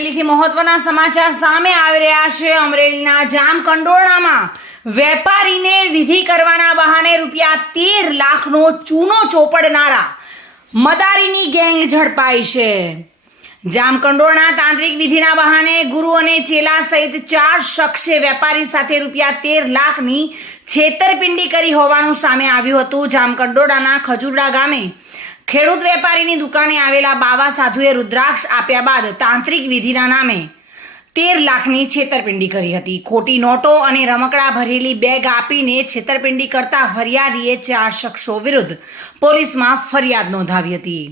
અમરેલીથી મહત્વના સમાચાર સામે આવી રહ્યા છે। અમરેલીના જામકંડોરણામાં વેપારીને વિધિ કરવાના બહાને ₹13 લાખનો ચૂનો ચોપડનારા મદારીની ગેંગ ઝડપાઈ છે। જામકંડોરણા તાંત્રિક વિધિના બહાને ગુરુ અને ચેલા સહિત 4 શખ્સે વેપારી સાથે ₹13 લાખની છેતરપિંડી કરી હોવાનું સામે આવ્યું હતું। જામકંડોરણાના ખજુરડા ગામે ખેડૂત વેપારીની દુકાને આવેલા બાવા સાધુએ રુદ્રાક્ષ આપ્યા બાદ તાંત્રિક વિધિના નામે 13 લાખની છેતરપિંડી કરી હતી। ખોટી નોટો અને રમકડા ભરેલી બેગ આપીને છેતરપિંડી કરતા ફરિયાદીએ 4 શખ્સો વિરુદ્ધ પોલીસમાં ફરિયાદ નોંધાવી હતી।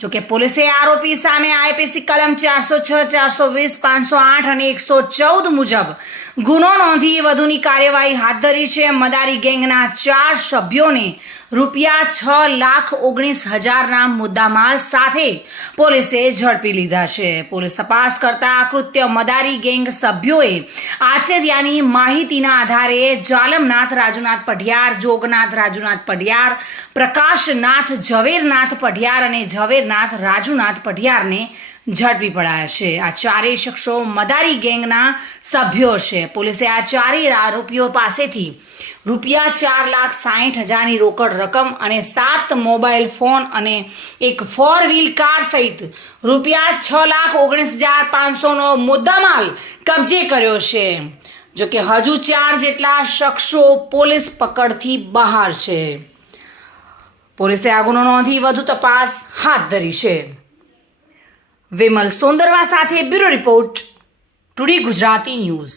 જોકે પોલીસે આરોપી સામે આઈપીસી કલમ 406, 420, 508 અને 114 મુજબ ગુનો નોંધી વધુની કાર્યવાહી હાથ ધરી છે। મદારી ગેંગના 4 સભ્યોને ₹6,19,000ના મુદ્દામાલ સાથે પોલીસે ઝડપી લીધા છે। પોલીસ તપાસ કરતા આ કૃત્ય મદારી ગેંગ સભ્યોએ આચર્યાની માહિતીના આધારે જાલમનાથ રાજુનાથ પઢિયાર, જોગનાથ રાજુનાથ પઢિયાર, પ્રકાશનાથ ઝવેરનાથ પઢિયાર અને ઝવેરનાથ રાજુનાથ પઢિયારને ઝડપી પડાયા છે। આ 4 શખ્સો મદારી ગેંગના સભ્યો છે। પોલીસે આ 4 આરોપીઓ પાસેથી ₹4,60,000ની રોકડ રકમ અને 7 મોબાઈલ ફોન અને એક 4 વ્હીલ કાર સહિત ₹6,19,500નો મુદ્દામાલ કબજે કર્યો છે। જોકે હજુ 4 જેટલા શખ્સો પોલીસ પકડથી બહાર છે। પોલીસે આ ગુનો નોંધી વધુ તપાસ હાથ ધરી છે। વિમલ સોંદરવા સાથે bureau report, today Gujarati news.